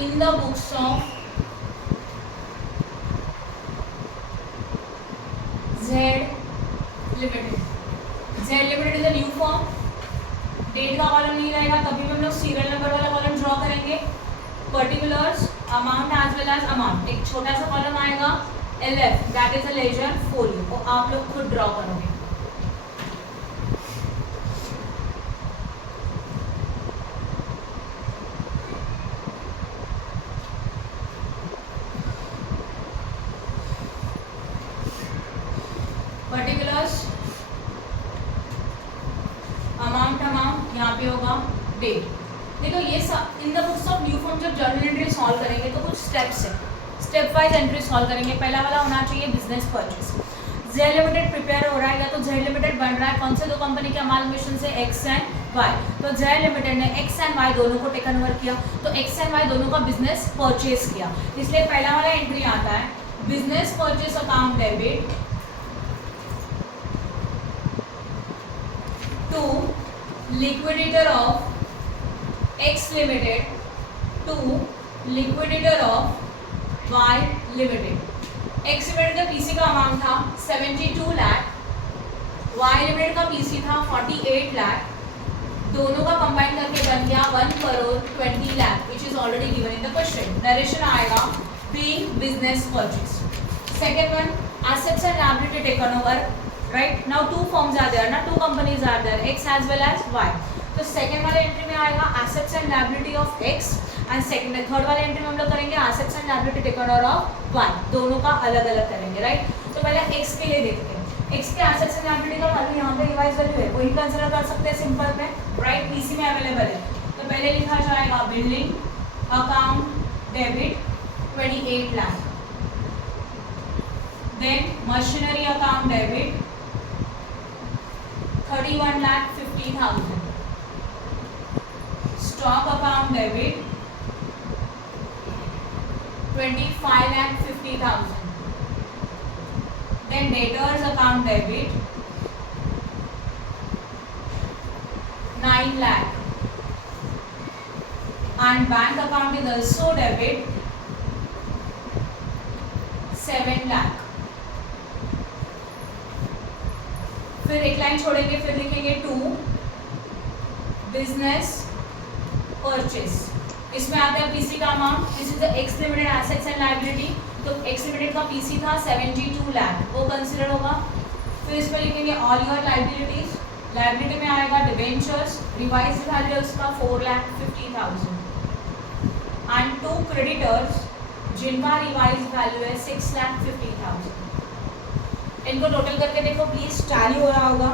in the books of Z Limited. Z Limited is a new firm. Date का column नहीं रहेगा, तभी भी हम लोग सीरियल नंबर वाला कॉलम ड्रॉ करेंगे. Particulars, amount as well as amount. एक छोटा सा कॉलम आएगा LF, that is a ledger folio, वो आप लोग खुद ड्रॉ करोगे. पर्टिकुलर्स, अमाउंट यहाँ पे होगा, डेट. देखो ये सब in the books of new form जब जर्नल एंट्री सॉल्व करेंगे तो कुछ स्टेप्स है, स्टेप वाइज एंट्री सॉल्व करेंगे. पहला वाला होना चाहिए business purchase. Z limited prepare हो रहा है, या तो जेड लिमिटेड बन रहा है कौन से दो कंपनी के अमालगमेशन से, एक्स एंड वाई. तो जेड लिमिटेड ने एक्स एंड वाई दोनों को टेकन ओवर किया, तो एक्स एंड वाई दोनों का बिजनेस परचेस किया. इसलिए पहला वाला एंट्री आता है business purchase account debit to liquidator of X limited to liquidator of Y limited. X limited का पीसी का अमाउंट था 72 लाख, Y limited का पीसी था 48 लाख. दोनों का कंबाइन करके बन गया 1 crore 20 lakh, which is already given in the question. Narration आएगा being business purchase. Second one, assets and liability taken over. Right now two firms are there, ना two companies are there, X as well as Y. तो second वाले entry में आएगा assets and liability of X, and second third वाले entry में हम लोग करेंगे assets and liability taken over of Y. दोनों का अलग अलग करेंगे. राइट, तो पहले X के लिए देखते हैं. X के assets and liability का वैल्यू यहाँ पे रिवाइज वैल्यू है, वही कंसिडर कर सकते हैं सिंपल पे. राइट, पीसी में अवेलेबल है. तो पहले लिखा जाएगा building account debit 28 lakh. Then machinery account debit 31,50,000. Stock account debit 25,50,000. Then debtors account debit 9 lakh. And bank account is also debit 7 lakh. फिर एक लाइन छोड़ेंगे, फिर लिखेंगे टू बिजनेस परचेस. इसमें आता है पीसी का amount, this is the x limited assets and liability. तो एक्स लिमिटेड का पीसी था 72 लाख, वो कंसिडर होगा. फिर इसमें लिखेंगे ऑल योर लायबिलिटीज. लायबिलिटी में आएगा डिवेंचर्स, रिवाइज्ड वैल्यू उसका 4,50,000. एंड टू क्रेडिटर्स जिनका रिवाइज्ड वैल्यू है 6,50,000. इनको टोटल करके देखो प्लीज, टैली हो रहा होगा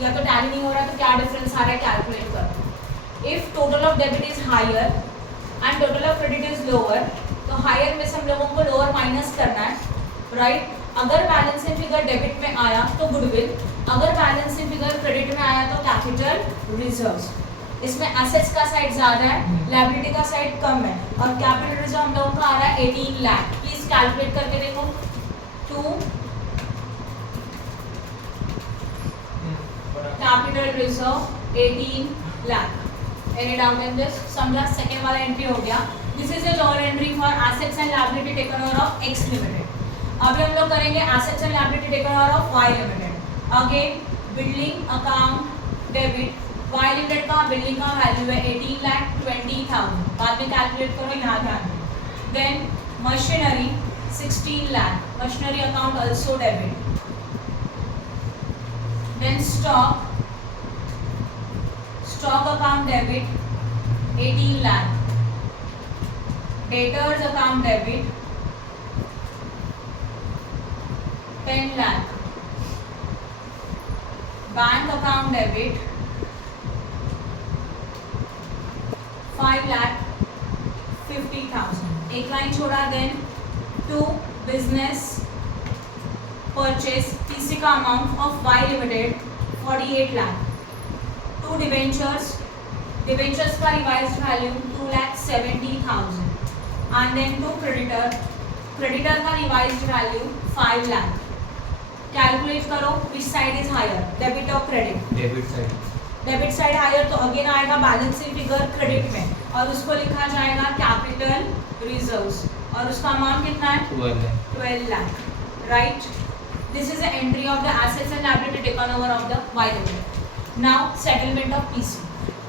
या तो टैली नहीं हो रहा, तो क्या डिफरेंस आ रहा है कैलकुलेट करो. If total of debit is higher and total of credit is lower, तो हायर में से हम लोगों को लोअर माइनस करना है. राइट, अगर बैलेंसिंग फिगर डेबिट में आया तो गुडविल, अगर बैलेंसिंग फिगर क्रेडिट में आया तो कैपिटल रिजर्व्स. इसमें एसेट्स का साइड ज़्यादा है, लायबिलिटी का साइड कम है, और कैपिटल रिजर्व हम लोगों का आ रहा है 18 लाख. प्लीज कैलकुलेट करके देखो. To capital reserve 18 lakh. Any doubt in this? समझा? सेकेंड वाला एंट्री हो गया. This is your journal entry for assets and liability taken over of X limited. अभी हम लोग करेंगे assets and liability taken over of Y limited. Again building account debit. Y limited का building का value है 18,20,000. बाद में कैलकुलेट करो, यहाँ ध्यान दो. Then machinery 16 lakh, machinery account also debit. Then stock account debit 18 lakh. Debtors account debit 10 lakh. Bank account debit 5,50,000. एक लाइन छोड़ा. Then to business purchase, PC का amount of Y limited 48 lakh. To debentures, debentures का revised value 2,70,000. And then to creditor, creditor का revised value 5 lakh. Calculate करो which side is higher, debit और credit. Debit side. Debit side higher तो again आएगा balancing figure credit में, और उसको लिखा जाएगा कैपिटल रिजर्व्स, और उसका अमाउंट कितना है 12 lakh, right. This is the entry of the assets and liability taken over of the Y limited. Now settlement of PC.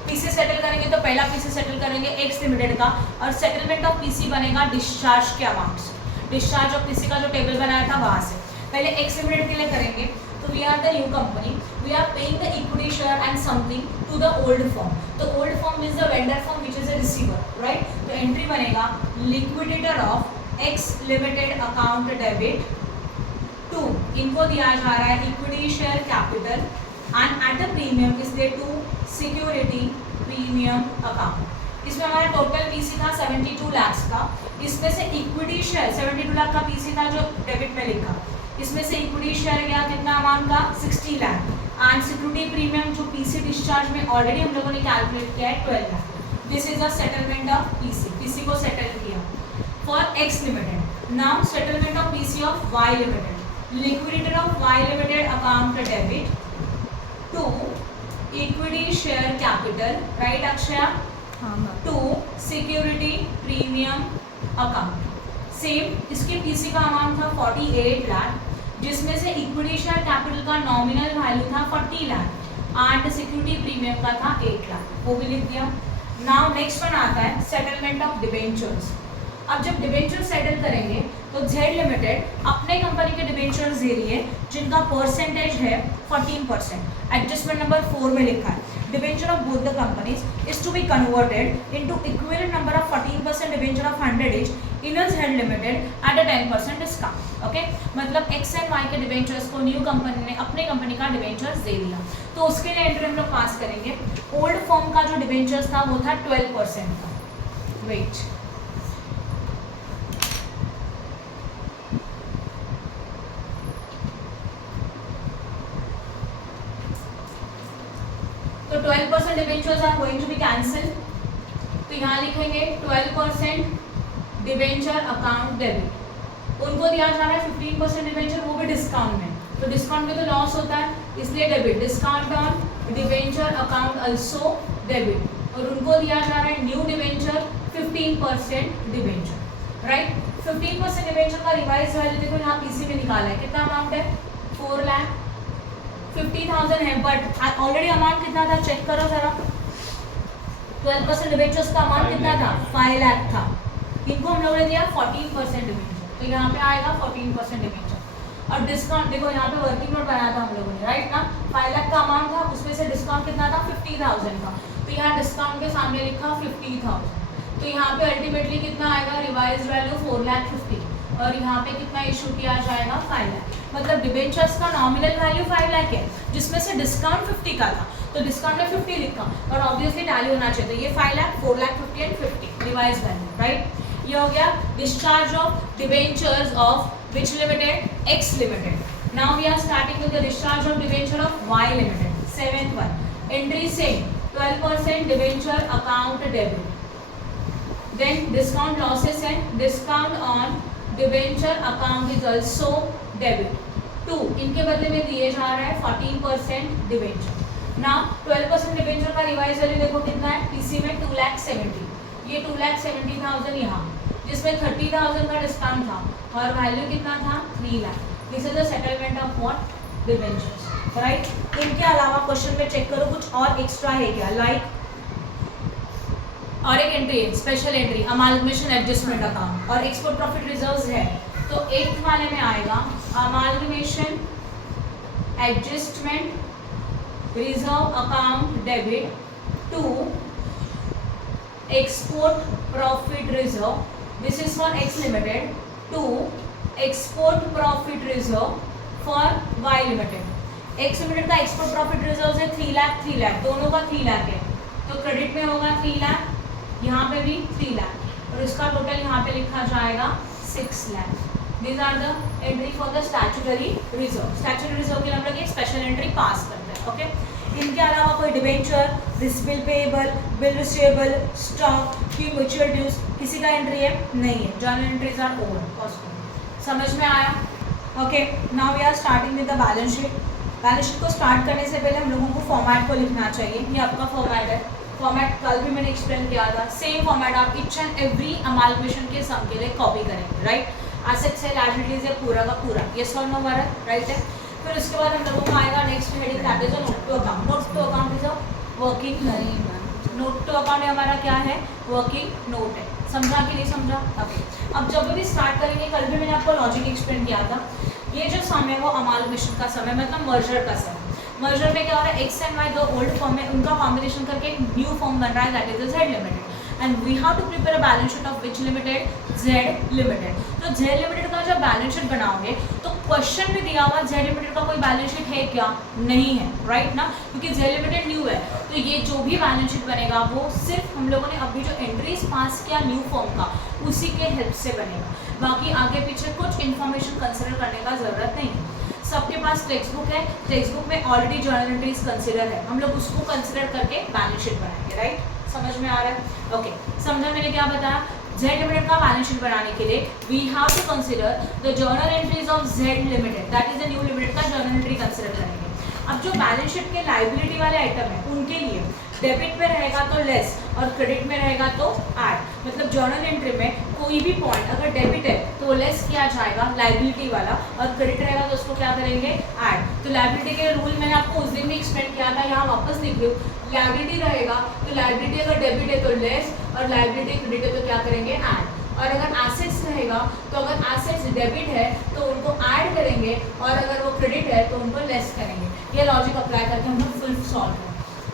PC settle करेंगे तो पहला पीसी सेटल करेंगे एक्स लिमिटेड का, और सेटलमेंट ऑफ पीसी बनेगा डिस्चार्ज के अमाउंट से, discharge of PC का जो टेबल बनाया था वहां से। पहले एक्स लिमिटेड के लिए करेंगे, तो we are the new company, we are paying the equity share and something to the old firm. तो old firm means the vendor firm which is a receiver, right. तो एंट्री बनेगा liquidator of X limited account debit to, इनको दिया जा रहा है equity share capital and at the premium is they to security premium account. इसमें हमारा total PC था 72 लाख का, इसमें से इक्विटी शेयर 72 लाख का पीसी था जो डेबिट में लिखा, इसमें से इक्विटी शेयर गया कितना अमाउंट का 60 लाख, एंड सिक्योरिटी प्रीमियम जो पीसी डिस्चार्ज में ऑलरेडी हम लोगों ने कैलकुलेट किया है 12 lakh. This is the settlement of PC, PC को सेटल किया for X limited. Now settlement of PC of Y limited, liquidator of Y limited account debit to equity share capital, right Akshaya, to security premium account. Same इसके PC का amount था 48 लाख, जिसमें से equity share capital का nominal value था 40 lakh and security premium का था 8 लाख, वो भी लिख दिया। नाउ नेक्स्ट वन आता है सेटलमेंट ऑफ डिबेंचर्स। अब जब डिबेंचर सेटल करेंगे तो जेड लिमिटेड अपने कंपनी के डिबेंचर्स दे रही है जिनका परसेंटेज है 14%। एडजस्टमेंट नंबर 4 में लिखा है debenture of both the companies is to be converted into equivalent number of 14% debenture of 100 each in Z limited at a 10% discount. Okay, मतलब एक्स एंड वाई के डिबेंचर्स को न्यू कंपनी ने अपने company का debentures दे दिया, तो उसके लिए एंट्री हम लोग पास करेंगे। ओल्ड फर्म का जो डिबेंचर्स था वो था 12% का। वेट, तो 12% debentures are going to be cancel, तो यहाँ लिखेंगे 12% डिबेंचर अकाउंट डेबिट। उनको दिया जा रहा है 15% डिबेंचर, वो भी डिस्काउंट में, तो डिस्काउंट में तो लॉस होता है इसलिए debit, discount on debenture account also debit. और उनको दिया जा रहा है new debenture 15% debenture, right. 15% debenture का रिवाइज वैल्यू देखो यहाँ पीसी में निकाला है, कितना अमाउंट है 4,50,000 है, बट ऑलरेडी अमाउंट कितना था चेक करो जरा। 12% डिबेंचर्स का अमाउंट कितना था 5 लाख था, इनको हम लोगों ने दिया 14% डिबेंचर, तो यहाँ पे आएगा 14% डिबेंचर। और डिस्काउंट देखो यहाँ पे वर्किंग नोट बनाया था हम लोगों ने, राइट ना, 5 लाख का अमाउंट था, उसमें से डिस्काउंट कितना था 50,000 का, तो यहाँ डिस्काउंट के सामने लिखा 50,000, तो यहाँ पे अल्टीमेटली कितना आएगा रिवाइज वैल्यू 4,50,000, और यहाँ पे कितना इशू किया जाएगा 5 लाख। मतलब डिबेंचर्स का नॉमिनल वैल्यू 5 लाख है, जिसमें से डिस्काउंट 50 का था, तो डिस्काउंट में 50 लिखा और ऑब्वियसली टैली होना चाहिए, तो ये 5 lakh 4,50,000 and 50 revise value, right. ये हो गया discharge of debentures of which limited, X limited. Now we are starting with the discharge of debenture of Y limited. 7th one, entry same 12% debenture account debit, then discount losses and discount on debenture account is also debit. 2 इनके बदले में दिए जा रहा है 14% debenture. Now 12% debenture का revise value देखो कितना है पीसी में 2,70,000, ये 2,70,000 यहाँ, जिसमें 30,000 का डिस्काउंट था और वैल्यू कितना था 3 lakh. This is the settlement of what debentures, right. इनके अलावा क्वेश्चन में चेक करो कुछ और एक्स्ट्रा है क्या, लाइक और एक एंट्री है special entry amalgamation adjustment account और एक्सपोर्ट प्रॉफिट रिजर्व्स है, तो 8th वाले में आएगा amalgamation adjustment reserve account debit to export profit reserve, this is for X limited, to export profit reserve for Y limited. X limited का export profit reserve है 3 लाख 3 लाख, दोनों का 3 लाख है, तो क्रेडिट में होगा 3 लाख, यहाँ पे भी 3 लाख, और इसका टोटल यहाँ पे लिखा जाएगा 6 lakh. These are the entry for the statutory reserve. Statutory reserve के लिए हम लोग एक स्पेशल एंट्री पास करते हैं, ओके। इनके अलावा कोई debenture, bill payable, bill receivable, stock, की म्यूचुअल ड्यूज, किसी का एंट्री है नहीं है, जर्नल एंट्रीज आर ओवर। समझ में आया? Okay, now we are starting with the balance sheet. Balance sheet को स्टार्ट करने से पहले हम लोगों को फॉर्मेट को लिखना चाहिए। ये आपका फॉर्मेट है। फॉर्मेट कल भी मैंने एक्सप्लेन किया था। सेम फॉर्मेट आप ईच एंड एवरी अमालगमेशन के सम के लिए कॉपी करेंगे, राइट। एसेट्स है, लायबिलिटीज है, पूरा का पूरा, यस और नो वाला, राइट है। फिर उसके बाद हम लोगों को आएगा next heading, that is a note to account. Note to account is a working note to account हमारा क्या है, वर्किंग नोट है। समझा कि नहीं समझा? ओके। अब जब भी स्टार्ट करेंगे, कल भी मैंने आपको लॉजिक एक्सप्लेन किया था। ये जो सम है वो अमालगमेशन का सम है, मतलब मर्जर का सम। मर्जर में क्या हो रहा है, एक्स एंड वाई दो ओल्ड फॉर्म है, उनका कॉम्बिनेशन करके एक न्यू फॉर्म बन रहा है, that is Z limited. And we have to prepare a balance sheet of which limited, Z limited. तो जेड लिमिटेड का जब बैलेंस शीट बनाओगे तो क्वेश्चन में दिया हुआ जेड लिमिटेड का कोई बैलेंस शीट है क्या? नहीं है, राइट ना, क्योंकि जेड लिमिटेड न्यू है। तो ये जो भी बैलेंस शीट बनेगा वो सिर्फ हम लोगों ने अभी जो एंट्रीज पास किया न्यू फॉर्म का, उसी के हेल्प से बनेगा। बाकी आगे पीछे कुछ इन्फॉर्मेशन कंसिडर करने का जरूरत नहीं है। सबके पास टेक्स्ट बुक है, टेक्स्ट बुक में ऑलरेडी जर्नल एंट्रीज कंसिडर है, हम लोग उसको कंसिडर करके बैलेंस शीट बनाएंगे, राइट। समझ में आ रहा है? ओके। समझा मैंने क्या बताया? जेड लिमिटेड का बैलेंस शीट बनाने के लिए we have to consider the journal entries of Z limited, that is the new limited का जर्नल एंट्री कंसिडर करेंगे। अब जो बैलेंस शीट के लायबिलिटी वाले आइटम है उनके लिए डेबिट में रहेगा तो लेस और क्रेडिट में रहेगा तो ऐड। मतलब जर्नल एंट्री में कोई भी पॉइंट अगर डेबिट है तो लेस किया जाएगा लायबिलिटी वाला, और क्रेडिट रहेगा तो उसको क्या करेंगे, ऐड। तो लायबिलिटी के रूल मैंने आपको उस दिन भी एक्सप्लेन किया था, यहाँ वापस लिख लो। लायबिलिटी रहेगा तो लायबिलिटी अगर डेबिट है तो लेस, और लायबिलिटी क्रेडिट है तो क्या करेंगे, ऐड। और अगर एसेट्स रहेगा तो अगर एसेट्स डेबिट है तो उनको ऐड करेंगे, और अगर वो क्रेडिट है तो उनको लेस करेंगे। ये लॉजिक अप्लाई करके हम लोग फुल सॉल्व करेंगे।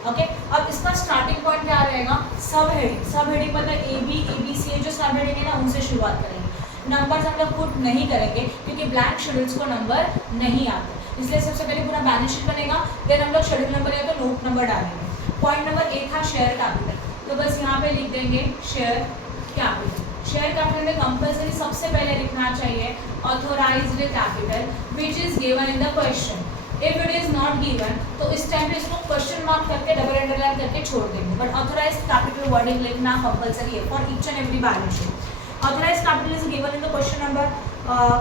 ओके। अब इसका स्टार्टिंग पॉइंट क्या रहेगा, सब हेडिंग। सब हेडिंग मतलब ए बी सी जो सब हेडिंग है ना, उनसे शुरुआत करेंगे। नंबर्स हम लोग पुट नहीं करेंगे क्योंकि ब्लैंक शेड्यूल्स को नंबर नहीं आते, इसलिए सबसे पहले पूरा बैलेंस शीट बनेगा, देन हम लोग शेड्यूल नंबर या तो नोट नंबर डालेंगे। पॉइंट नंबर ए था शेयर कैपिटल, तो बस यहाँ पे लिख देंगे शेयर कैपिटल। शेयर कैपिटल में कंपल्सरी सबसे पहले लिखना चाहिए authorised capital which is given in the question. If it is not given तो इस टाइम पे इसको क्वेश्चन मार्क करके डबल अंडरलाइन करके छोड़ देंगे, बट ऑथोराइज्ड कैपिटल वर्डिंग लिखना कंपल्सरी है for each and every balance sheet. Authorised capital is given in the question number,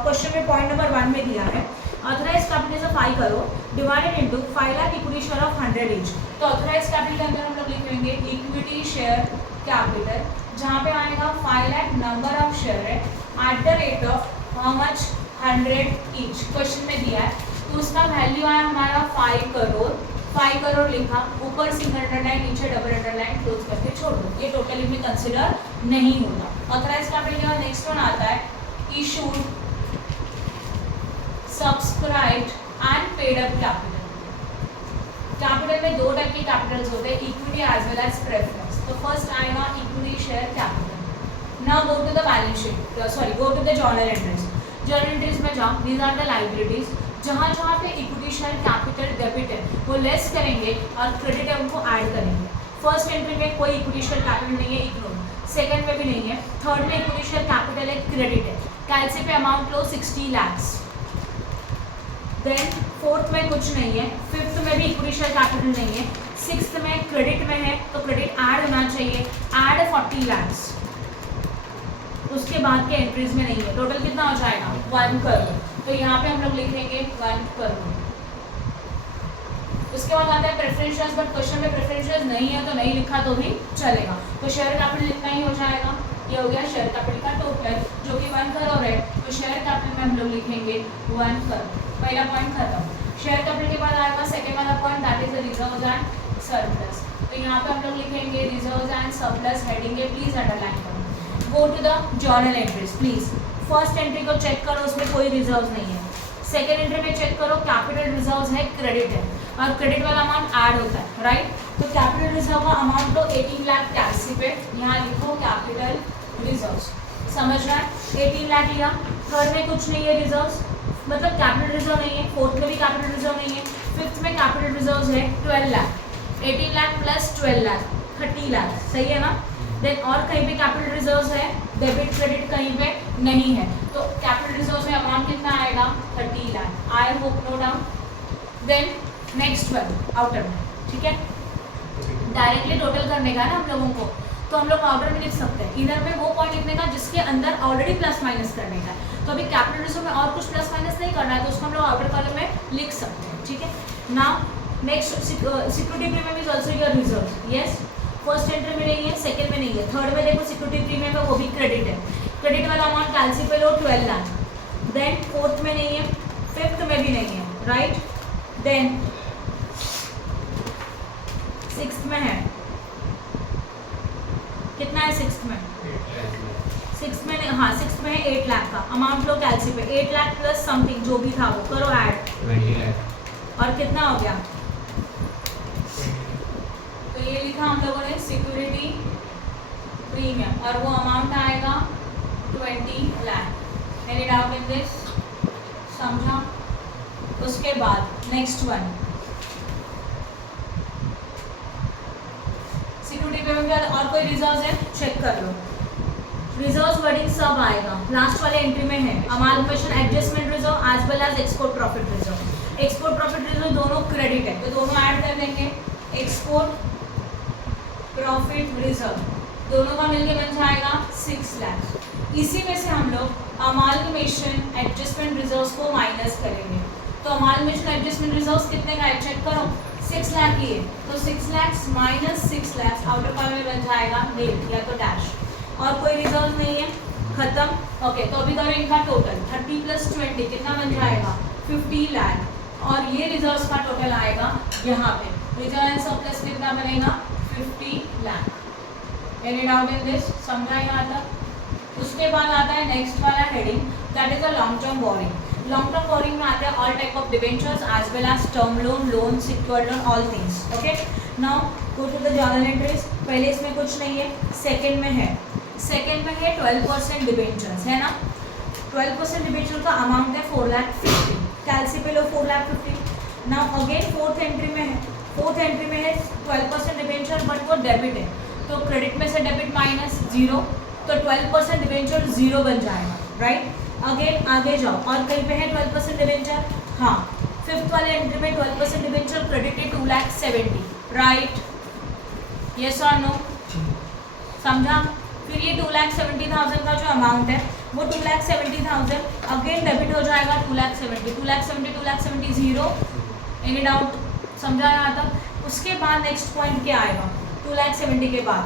question में पॉइंट नंबर 1 में दिया है। Authorised capital is 5 crore divided into 5 lakh equity share of 100 each. तो authorised capital के अंदर हम लोग लिख लेंगे इक्विटी शेयर कैपिटल, जहाँ पे आएगा 5 लाख नंबर ऑफ शेयर है, at the rate of how much, 100 each. Question में दिया है तो उसका वैल्यू आया हमारा 5 करोड़। 5 करोड़ लिखा, ऊपर सिंगल अंडरलाइन, नीचे डबल अंडरलाइन, क्लोज करके छोड़ दो। ये टोटली में कंसिडर नहीं होता। ऑथराइज्ड कैपिटल के बाद नेक्स्ट वन आता है issued, subscribed and paid up capital. Capital में दो टाइप के कैपिटल्स होते हैं, equity as well as preference. तो फर्स्ट आएगा equity share capital. Now go to the balance sheet, sorry go to the journal entries. Journal entries में जाओ, these are the liabilities. जहाँ जहाँ पे इक्विटी शेयर कैपिटल डेबिट है वो less करेंगे, और क्रेडिट है उनको ऐड करेंगे। फर्स्ट एंट्री में कोई इक्विटी शेयर कैपिटल नहीं है, इग्नोर। सेकंड में भी नहीं है। थर्ड में इक्विटी शेयर कैपिटल है, क्रेडिट है, कैलसी पे अमाउंट लो 60 लाख। देन फोर्थ में कुछ नहीं है, फिफ्थ में भी इक्विटी शेयर कैपिटल नहीं है, सिक्स्थ में क्रेडिट में है तो क्रेडिट ऐड होना चाहिए, ऐड 40 लाख। उसके बाद के एंट्रीज में नहीं है। टोटल कितना हो जाएगा, 1 करोड़। तो यहाँ पे हम लोग लिखेंगे 1 करोड़। उसके बाद आता है प्रेफरेंस शेयर्स, बट क्वेश्चन में प्रेफरेंस शेयर्स नहीं है तो नहीं लिखा तो भी चलेगा। तो शेयर कैपिटल इतना ही हो जाएगा। ये हो गया शेयर कैपिटल का टोटल जो कि 1 करोड़ है। तो शेयर कैपिटल में हम लोग लिखेंगे 1 करोड़। पहला पॉइंट खत्म। शेयर कैपिटल के बाद आएगा सेकेंड वाला point, that is the reserves and surplus. तो यहाँ पे हम लोग लिखेंगे रिजर्व्स एंड सरप्लस, हेडिंग है प्लीज अंडरलाइन करो। Go to the journal entries please. First entry को चेक करो, उसमें कोई रिजर्व नहीं है। सेकेंड एंट्री में चेक करो, कैपिटल रिजर्व है, क्रेडिट है, और क्रेडिट वाला अमाउंट ऐड होता है, राइट। तो कैपिटल रिजर्व का अमाउंट तो 18 लाख कैलसी पे, यहाँ लिखो कैपिटल रिजर्व। समझ रहा है, 18 लाख लिया। थर्ड में कुछ नहीं है रिजर्व, मतलब कैपिटल रिजर्व नहीं है। फोर्थ में भी कैपिटल रिजर्व नहीं है। फिफ्थ में कैपिटल रिजर्व है 12 लाख। 18 लाख प्लस 12 लाख 30 लाख, सही है ना। देन और कहीं पे कैपिटल रिजर्व्स है, डेबिट क्रेडिट कहीं पे नहीं है, तो कैपिटल रिजर्व्स में अमाउंट कितना आएगा, 30 lakh. I hope no doubt. Then next one outer में, ठीक है, डायरेक्टली टोटल करने का ना हम लोगों को। तो हम लोग आउटर में लिख सकते हैं। इनर में वो पॉइंट लिखने का जिसके अंदर ऑलरेडी प्लस माइनस करने का है। तो अभी कैपिटल रिजर्व में और कुछ प्लस माइनस नहीं करना है, तो उसको हम लोग आउटर कॉलम में लिख सकते हैं। ठीक है, now next security premium is also your reserve. Yes, first entry में नहीं है, सेकंड में नहीं है, थर्ड में देखो सिक्योरिटी प्रीमियम है, वो भी क्रेडिट है। क्रेडिट वाला अमाउंट कैलसी पे लो 12 लाख। देन फोर्थ में नहीं है, फिफ्थ में भी नहीं है, राइट। देन सिक्स्थ में है, कितना है सिक्स्थ में? सिक्स्थ में हाँ, सिक्स्थ में है 8 लाख का अमाउंट लो कैलसी पे। 8 लाख प्लस समथिंग जो भी था वो करो ऐड, 20 लाख। और कितना हो गया? तो ये लिखा हम लोगों ने सिक्योरिटी प्रीमियम, और वो अमाउंट आएगा 20 lakh. Any doubt in this? समझा? उसके बाद नेक्स्ट वन, सिक्योरिटी पेमेंट के बाद और कोई रिजर्व है चेक कर लो। रिजर्व वर्डिंग सब आएगा, लास्ट वाले एंट्री में है amalgamation adjustment reserve as well as export profit reserve. Export profit reserve दोनों क्रेडिट है, तो दोनों ऐड कर देंगे। एक्सपोर्ट प्रॉफिट रिजर्व दोनों का मिलके बन जाएगा 6 लाख। इसी में से हम लोग अमालगमेशन एडजस्टमेंट रिजर्व्स को माइनस करेंगे। तो अमालगमेशन एडजस्टमेंट रिजर्व्स कितने का है चेक करो, 6 लाख की है, तो 6 lakh minus 6 lakh outer column में बन जाएगा नील या तो डैश। और कोई रिजर्व नहीं है, खत्म। ओके, तो अभी करो इनका टोटल 30 + 20 कितना बन जाएगा? 50 लाख। और ये रिजर्व्स का टोटल आएगा यहाँ पे, रिजर्व एंड सरप्लस कितना बनेगा? 50 lakh. Any doubt in this? समझा यहाँ तक? उसके बाद आता है नेक्स्ट वाला heading, that is a long term borrowing. Long term borrowing में आते हैं all type of debentures as well as term loan, loan, secured loan, all things. Okay, now go to the journal entries. पहले इसमें कुछ नहीं है, second में है। सेकंड में है 12% डिबेंचर्स, है ना। 12% डिबेंचर का अमाउंट है 4,50,000, कैलसी पे लो 4,50,000। नाउ अगेन फोर्थ एंट्री में है, फोर्थ एंट्री में है 12% डिबेंचर बट वो डेबिट है, तो क्रेडिट में से डेबिट माइनस 0, तो 12% डिबेंचर 0 बन जाएगा, राइट। अगेन आगे जाओ, और कहीं पे है 12% डिबेंचर? हाँ, फिफ्थ वाले एंट्री में 12% डिबेंचर क्रेडिट है 2,70,000, राइट। यस और नो? समझा? फिर ये 2,70,000 का जो अमाउंट है वो 2,70,000 अगेन डेबिट हो जाएगा 2,70,000, 2,70,000 0। Any doubt? समझा यहाँ तक? उसके बाद नेक्स्ट पॉइंट क्या आएगा 2,70,000 के बाद?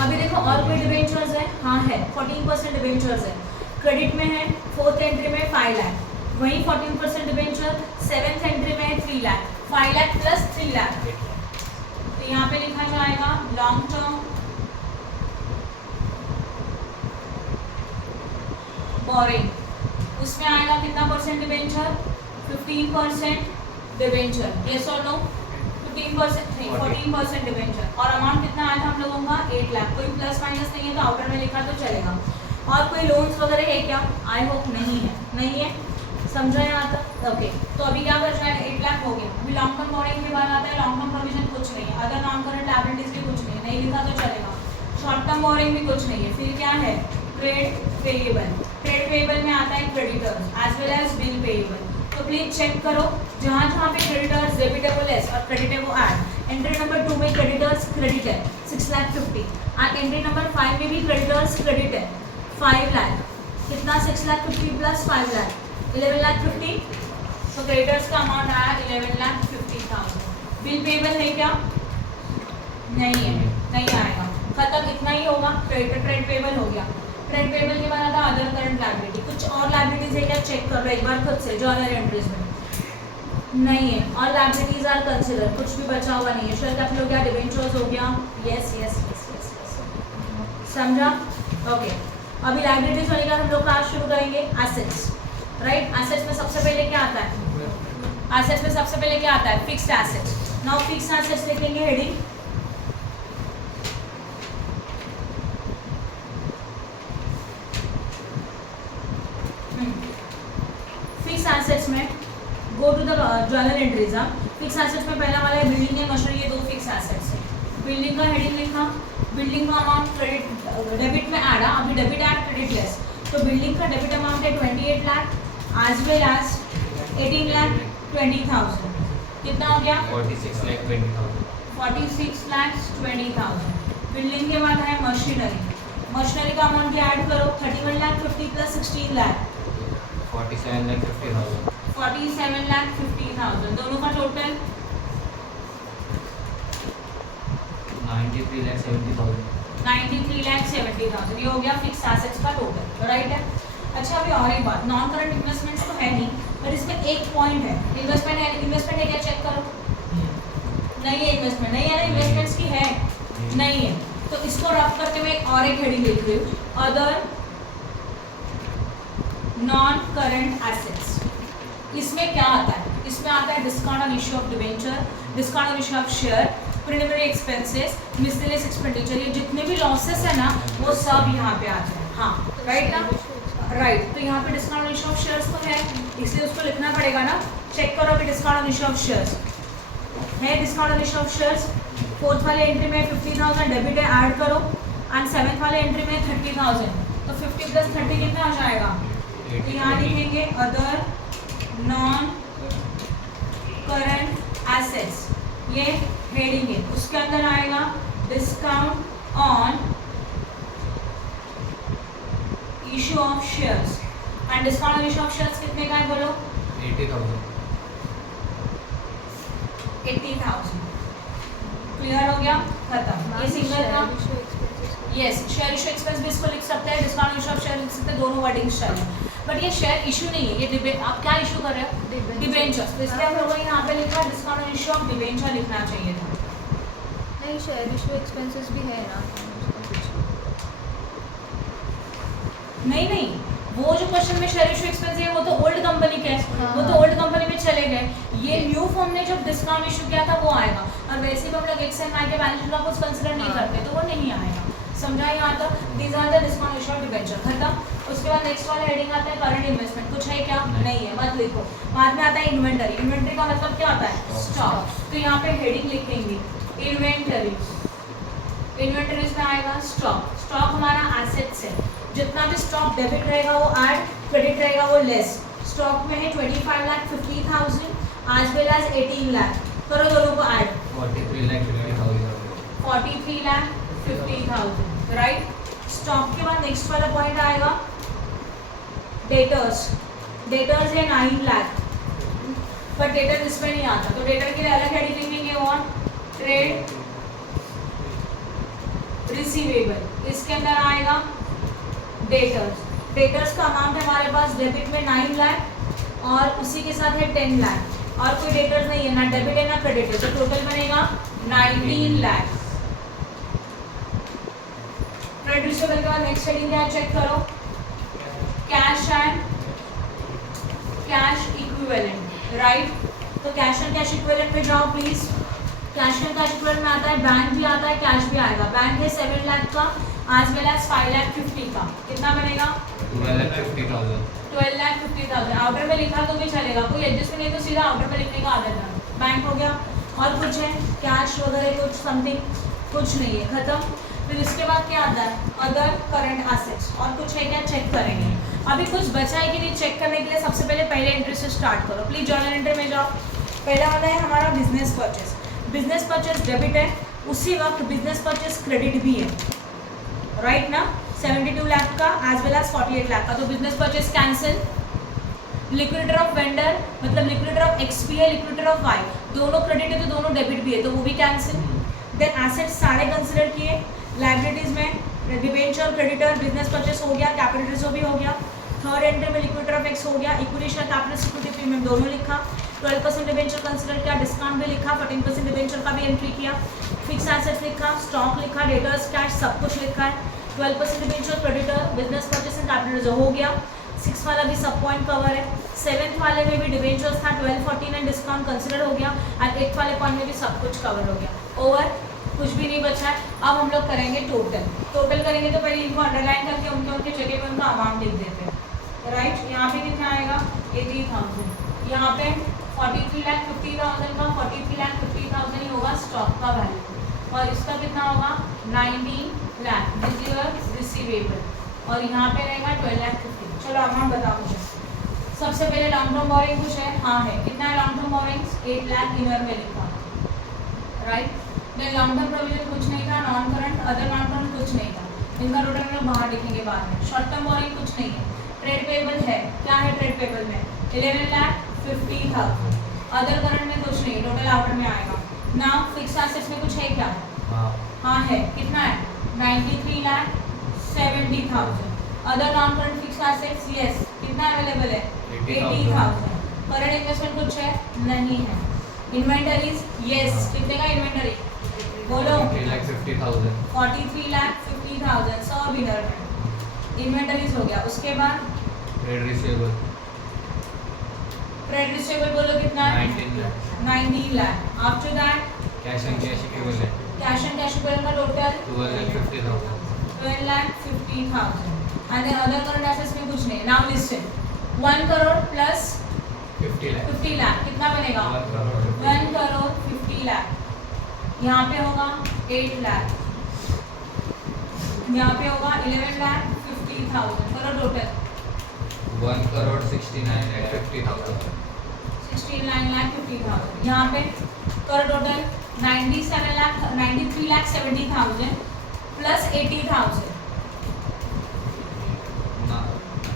अभी देखो और कोई डिबेंचर्स है? हाँ है, 14% डिबेंचर्स है, क्रेडिट में है। फोर्थ एंट्री में 5 लाख, वही 14% डिबेंचर सेवेंथ एंट्री में है 3 लाख, 5 लाख प्लस 3 लाख। तो यहाँ पे लिखा जाएगा लॉन्ग टर्म बोरिंग। उसमें आएगा कितना परसेंट डिबेंचर? 15% डिबेंचर। यस और नो? 15% नहीं, 14% डिबेंचर। और अमाउंट कितना आया था हम लोगों का? 8 लाख। कोई प्लस माइनस नहीं है तो आउटर में लिखा तो चलेगा। और कोई लोन्स वगैरह है क्या? आई होप नहीं है, नहीं है। समझा यहाँ तक? ओके, तो अभी क्या कर जाएगा? 8 लाख हो गया। अभी लॉन्ग टर्म बोरिंग के बाद आता है लॉन्ग टर्म प्रोविजन, कुछ नहीं है। अदर नॉन करंट लायबिलिटीज भी कुछ नहीं है, नहीं लिखा तो चलेगा। शॉर्ट टर्म बोरिंग भी कुछ नहीं है। फिर क्या है? Trade payable. ट्रेड पेएबल में आता है creditors as well as bill payable. तो प्लीज चेक करो, जहाँ जहाँ पे क्रेडिटर्स डेबिटेबल है और क्रेडिट है वो ऐड। एंट्री नंबर 2 में क्रेडिटर्स क्रेडिट है 6,50,000, और एंट्री नंबर 5 में भी क्रेडिटर्स क्रेडिट है 5 लाख। कितना? 6,50,000 प्लस 5 लाख 11,50,000। तो क्रेडिटर्स का अमाउंट आया 11,50,000। बिल पेएबल है क्या? नहीं है, नहीं आएगा, खत्म। इतना ही होगा। क्रेडिटर ट्रेड पेएबल हो गया। ट्रेड पेएबल के बाद आता है अदर करंट लायबिलिटी। कुछ और लायबिलिटीज है क्या चेक कर लो एक बार खुद से जर्नल एंट्रीज में। नहीं है। और लायबिलिटीज आर कंसिडर, कुछ भी बचा हुआ नहीं है। शेयर कैपिटल हो गया, डिबेंचर्स हो गया। Yes yes yes yes yes, समझा? ओके, अभी लायबिलिटीज होने का हम लोग क्लास शुरू करेंगे। Assets, right. एसेट्स में सबसे पहले क्या आता है? एसेट्स में सबसे पहले क्या आता है? Fixed assets. Now fixed assets लिखेंगे हेडिंग। फिक्स्ड एसेट्स में go to the journal entries. Fixed assets में पहला वाला है बिल्डिंग एंड मशीनरी, ये 2 फिक्स्ड एसेट्स है। बिल्डिंग का हेडिंग लिखा, बिल्डिंग का अमाउंट क्रेडिट डेबिट में ऐड, अभी डेबिट ऐड क्रेडिट लेस, तो बिल्डिंग का डेबिट अमाउंट है 28 लाख एज वेल एज 18,20,000। कितना हो गया? 46,20,000। 46,20,000। बिल्डिंग के बाद है मशीनरी। मशीनरी का अमाउंट भी ऐड करो, 31,50,000 प्लस 16,00,000 47,50,000 47,50,000। दोनों का टोटल 93,70,000 93,70,000। ये हो गया फिक्स एसेट्स का टोटल, राइट है। अच्छा अभी और एक बात, नॉन करंट इन्वेस्टमेंट्स तो है नहीं, पर इसमें एक पॉइंट है, इन्वेस्टमेंट है। इन्वेस्टमेंट है क्या, चेक करो। नहीं है इन्वेस्टमेंट, नहीं है ना, इन्वेस्टमेंट्स की है नहीं है, तो इसको रफ करते हुए और एक हेडिंग लिख रही हूँ, अदर नॉन करंट एसेट्स। इसमें क्या आता है, इसमें आता है discount on issue of debenture, discount on issue of share, preliminary expenses, miscellaneous expenditure, ये जितने भी लॉसेस है ना वो सब यहाँ पे आ जाए। हाँ राइट ना, राइट। तो यहाँ पे discount on issue of shares तो है, इसलिए उसको लिखना पड़ेगा ना। चेक करो अभी discount on issue of shares है, discount on issue of shares. Fourth वाले एंट्री में 50,000 डेबिट है, ऐड करो, एंड सेवेंथ वाले एंट्री में 30,000, तो 50 प्लस 30 कितना आ जाएगा, तो यहाँ लिखेंगे अदर नॉन करंट एसेट्स, ये हेडिंग है। उसके अंदर आएगा discount on issue of shares, and discount on issue of shares कितने का है बोलो, 80,000 80,000। क्लियर हो गया, खत्म। ये सिंगल का यस, शेयर इशू एक्सपेंस भी इसको लिख सकते हैं, डिस्काउंट इशू ऑफ शेयर लिख सकते हैं, दोनों वर्डिंग्स चाहिए। बट ये शेयर इशू नहीं है, ये आप क्या इशू कर रहे हो, डिबेंचर, तो इसलिए हम लोगों ने यहाँ पे लिखा discount on issue of debenture लिखना चाहिए था। नहीं, शेयर इशू एक्सपेंसेस भी है ना। नहीं नहीं, वो जो क्वेश्चन में शेयर इशू एक्सपेंस है वो तो ओल्ड कंपनी के है, वो तो ओल्ड कंपनी में चले गए। ये न्यू फॉर्म ने जब डिस्काउंट इशू किया था वो आएगा, और वैसे भी हम लोग एक्स एंड वाई के बैलेंस शीट का कुछ कंसीडर नहीं करते, तो वो नहीं आएगा। समझा यहाँ तक, these are the discount issue of debenture, खत्म। उसके बाद नेक्स्ट वाला हेडिंग आता है करंट इन्वेस्टमेंट। कुछ है क्या, नहीं है, मत लिखो। बाद में आता है इन्वेंटरी। इन्वेंटरी का मतलब क्या होता है, स्टॉक। तो यहाँ पे हेडिंग लिखेंगे इन्वेंटरी। इन्वेंटरीज में आएगा स्टॉक। स्टॉक हमारा एसेट्स है, जितना भी स्टॉक डेबिट रहेगा वो ऐड, क्रेडिट रहेगा वो लेस। स्टॉक में है 25,50,000 आज वेल एज 18,00,000, करो दोनों को ऐड, 43,50,000, राइट। स्टॉक के बाद नेक्स्ट वाला पॉइंट आएगा डेटर्स। डेटर्स है 9,00,000, पर डेटर इसमें नहीं आता, तो डेटर के लिए अलग हेडिंग लिखेंगे और ट्रेड रिसीवेबल। इसके अंदर आएगा डेटर्स। डेटर्स का अमाउंट है हमारे पास डेबिट में 9,00,000 और उसी के साथ है 10,00,000, और कोई डेटर्स नहीं है, ना डेबिट है ना क्रेडिट है, तो टोटल बनेगा 19,00,000। ट्रेड रिसीवेबल के बाद नेक्स्ट हेडिंग क्या है, चेक करो, cash and cash equivalent, right. तो कैश एंड कैश इक्विवेलेंट पे जाओ please. Cash and cash equivalent में आता है बैंक भी आता है, कैश भी आएगा। बैंक है 7,00,000 का आज वेल एज 5,50,000 का, कितना बनेगा 12,50,000। आउटर में लिखा तो भी चलेगा, कोई एडजस्टमेंट नहीं तो सीधा आउटर में लिखने का आदत है। बैंक हो गया, और कुछ है कैश वगैरह कुछ समथिंग, कुछ नहीं है, खत्म। फिर इसके बाद क्या आता है अदर करंट एसेट्स, और कुछ है क्या, चेक करेंगे। अभी कुछ बचा है कि नहीं चेक करने के लिए सबसे पहले एंट्री से स्टार्ट करो प्लीज। जर्नल एंट्री में जाओ। पहला वाला है हमारा business purchase. Business purchase debit है, उसी वक्त बिजनेस परचेस क्रेडिट भी है, राइट ना। 72,00,000 का एज वेल एज 48,00,000 का, तो business purchase cancel. Liquidator of vendor मतलब लिक्विडेटर ऑफ एक्स भी है, लिक्विडेटर ऑफ वाई, दोनों क्रेडिट है तो दोनों डेबिट भी है, तो वो भी कैंसिल। देन एसेट्स सारे कंसिडर किए। लाइबिलिटीज में डिबेंचर, क्रेडिटर, बिजनेस परचेस हो गया, कैपिटल रिजर्व भी हो गया। थर्ड एंट्री में लिक्विडेटर ऑफ एक्स हो गया, equity share capital security premium दोनों लिखा। 12% डिबेंचर कंसिडर किया, डिस्काउंट भी लिखा, 14% डिबेंचर का भी एंट्री किया, फिक्स एसेट्स लिखा, स्टॉक लिखा, डेटर्स कैश सब कुछ लिखा है। 12% debenture, creditor, business purchase and capital reserve हो गया। 6 वाला भी सब पॉइंट कवर है। 7th वाले में भी डिबेंचर्स था, 12, 14 एंड डिस्काउंट कंसिडर हो गया, एंड 8th वाले पॉइंट में भी सब कुछ कवर हो गया। ओवर, कुछ भी नहीं बचा है। अब हम लोग करेंगे टोटल। टोटल करेंगे तो पहले इनको अंडरलाइन करके उनके जगह पर उनका अमाउंट लिख देते हैं, राइट। यहाँ पे कितना आएगा 80,000, यहाँ पे 43,50,000 का 43,50,000 ही होगा स्टॉक का वैल्यू, और इसका कितना होगा 19,00,000 दिस इज रिसीवेबल, और यहाँ पे रहेगा 12,50,000। चलो अमाउंट बताओ मुझे। सबसे पहले लॉन्ग टर्म बोरिंग कुछ है, हाँ है, कितना है लॉन्ग टर्म बोरिंग्स 8,00,000 इनर में लिखा, right. Then long term provision कुछ नहीं था, non current other non current कुछ नहीं था, इनका टोटल हम लोग बाहर लिखेंगे बाद में। शॉर्ट टर्म बोरिंग कुछ नहीं है। ट्रेड पेबल है, क्या है ट्रेड पेबल में 11,50,000, अदर करंट में कुछ नहीं, टोटल आउटर में आएगा। नाउ फिक्स एसेट्स में कुछ है क्या? हाँ है, कितना है 93,70,000। Other non current fix assets yes, कितना अवेलेबल है 80,000। करंट इन्वेस्टमेंट कुछ है नहीं है। इन्वेंटरीज यस, कितने का इन्वेंटरी बोलो 3,50,000 43,50,000 सब इधर में इन्वेंटरीज हो गया। उसके बाद ट्रेड रिसीवेबल ट्रेड रिसीवेबल बोलो कितना है 19 lakh. After that cash and cash equivalent cash and cash equivalent का total 12,50,000 12,50,000 and then other current assets में कुछ नहीं। Now listed 1 crore plus 50 lakh कितना बनेगा 1 करोड़ 50 लाख। यहाँ पे होगा 8 लाख, यहाँ पे होगा 11,50,000 करो टोटल 1,69,50,000 69,50,000। यहाँ पे करो total 93,70,000 plus 80,000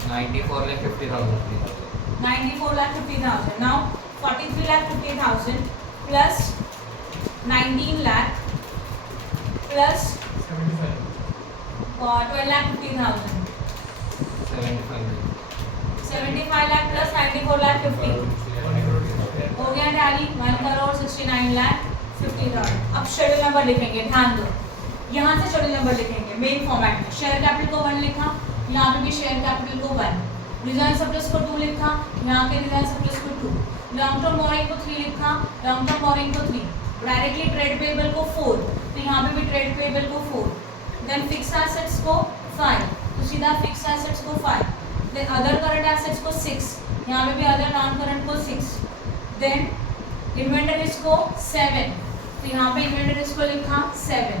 94,50,000 94,50,000। Now 43,50,000 plus 19 lakh plus 12,50,000 75 lakh plus 94,50,000 हो गया टैली 1,69,50,000। अब शेड्यूल नंबर लिखेंगे, ध्यान दो यहाँ से शेड्यूल नंबर लिखेंगे मेन फॉर्मेट में। शेयर कैपिटल को 1 लिखा, यहाँ पे भी शेयर कैपिटल को 1, रिजर्व सरप्लस को 2 लिखा, यहाँ पे रिजर्व सरप्लस को 2, लॉन्ग टर्म बोरिंग को 3 लिखा, लॉन्ग टर्म बोरिंग को 3, डायरेक्टली ट्रेड पेबल को 4, तो यहाँ पे भी ट्रेड पेबल को 4, देन फिक्स एसेट्स को 5, तो सीधा फिक्स एसेट्स को 5, देन अदर करंट एसेट्स को 6, यहाँ पे भी अदर नॉन करंट को 6, देन इन्वेंटरीज को 7, तो यहाँ पे इन्वेंटरीज को लिखा 7,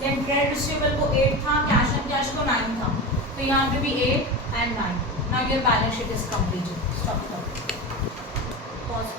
देन ट्रेड रिसीवेबल को 8 था, कैश एंड कैश को 9 था, तो यहाँ पे भी 8 and 9। Now your balance sheet is complete.